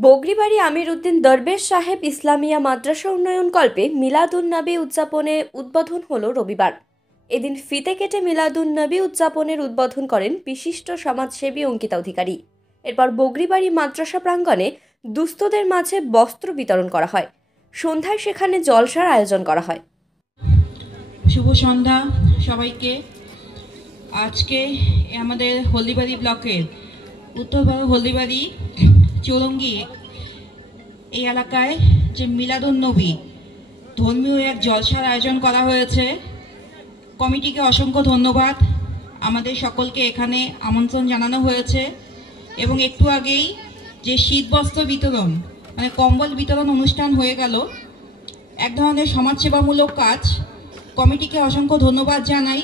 বগরিবাড়ি আমির উদ্দিন দরবেশ সাহেব ইসলামিয়া মাদ্রাসা উন্নয়ন কল্পে মিলাদুন-নবী উদযাপনে উদ্বোধন হলো রবিবার। এদিন ফিতে কেটে মিলাদুন-নবী উদযাপনের উদ্বোধন করেন বিশিষ্ট সমাজসেবী অঙ্কিতা অধিকারী। এরপর বগরিবাড়ি মাদ্রাসা প্রাঙ্গণে দুস্থদের মাঝে বস্ত্র বিতরণ করা হয়। সন্ধ্যায় সেখানে জলসার আয়োজন করা হয়। শুভ সন্ধ্যা সবাইকে। আজকে আমাদের হলদিবাড়ি ব্লকের উত্তরবঙ্গ হলদিবাড়ি চৌরঙ্গি এই এলাকায় যে মিলাদুন-নবী ধর্মীয় এক জলসার আয়োজন করা হয়েছে। কমিটিকে অসংখ্য ধন্যবাদ। আমাদের সকলকে এখানে আমন্ত্রণ জানানো হয়েছে এবং একটু আগেই যে শীতবস্ত্র বিতরণ মানে কম্বল বিতরণ অনুষ্ঠান হয়ে গেল, এক ধরনের সমাজসেবামূলক কাজ। কমিটিকে অসংখ্য ধন্যবাদ জানাই।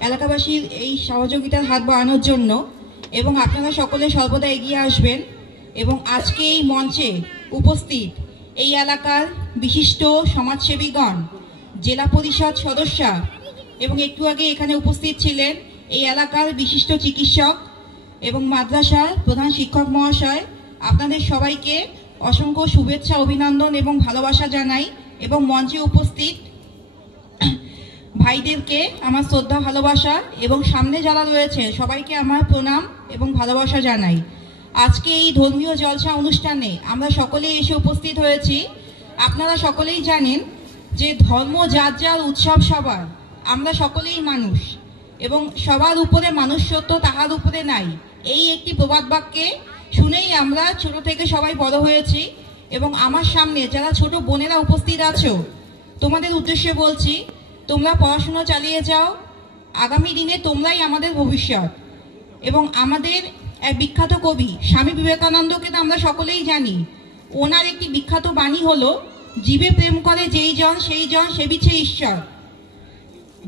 এলাকাবাসীর এই সহযোগিতার হাত বাড়ানোর জন্য এবং আপনারা সকলে সর্বদা এগিয়ে আসবেন। এবং আজকে এই মঞ্চে উপস্থিত এই এলাকার বিশিষ্ট সমাজসেবীগণ, জেলা পরিষদ সদস্য এবং একটু আগে এখানে উপস্থিত ছিলেন এই এলাকার বিশিষ্ট চিকিৎসক এবং মাদ্রাসার প্রধান শিক্ষক মহাশয়, আপনাদের সবাইকে অসংখ্য শুভেচ্ছা, অভিনন্দন এবং ভালোবাসা জানাই। এবং মঞ্চে উপস্থিত ভাইদেরকে আমার শ্রদ্ধা, ভালোবাসা এবং সামনে যারা রয়েছে সবাইকে আমার প্রণাম এবং ভালোবাসা জানাই। আজকে এই ধর্মীয় জলসা অনুষ্ঠানে আমরা সকলেই এসে উপস্থিত হয়েছি। আপনারা সকলেই জানেন যে ধর্ম যার যার, উৎসব সবার, আমরা সকলেই মানুষ এবং সবার উপরে মনুষ্যত্ব তাহার উপরে নাই, এই একটি প্রবাদ বাক্যে শুনেই আমরা ছোট থেকে সবাই বড় হয়েছি। এবং আমার সামনে যারা ছোট বোনেরা উপস্থিত আছো, তোমাদের উদ্দেশ্যে বলছি, তোমরা পড়াশোনা চালিয়ে যাও। আগামী দিনে তোমরাই আমাদের ভবিষ্যৎ। এবং আমাদের এক বিখ্যাত কবি স্বামী বিবেকানন্দকে তো আমরা সকলেই জানি। ওনার একটি বিখ্যাত বাণী হলো, জীবে প্রেম করে যেই জন সেই জন সেবিছে ঈশ্বর।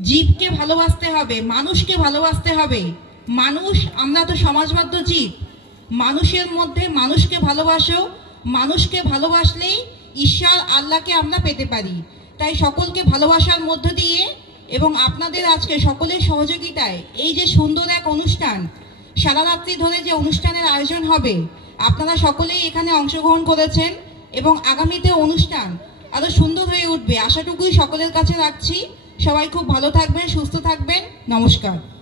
জীবকে ভালোবাসতে হবে, মানুষকে ভালোবাসতে হবে। মানুষ, আমরা তো সমাজবদ্ধ জীব। মানুষের মধ্যে মানুষকে ভালোবাসো, মানুষকে ভালোবাসলেই ঈশ্বর আল্লাহকে আমরা পেতে পারি। তাই সকলকে ভালোবাসার মধ্য দিয়ে এবং আপনাদের আজকে সকলের সহযোগিতায় এই যে সুন্দর এক অনুষ্ঠান, সারা রাত্রি ধরে যে অনুষ্ঠানের আয়োজন হবে, আপনারা সকলেই এখানে অংশগ্রহণ করেছেন এবং আগামীতে অনুষ্ঠান আরো সুন্দর হয়ে উঠবে আশাটুকুই সকলের কাছে রাখছি। সবাই খুব ভালো থাকবেন, সুস্থ থাকবেন। নমস্কার।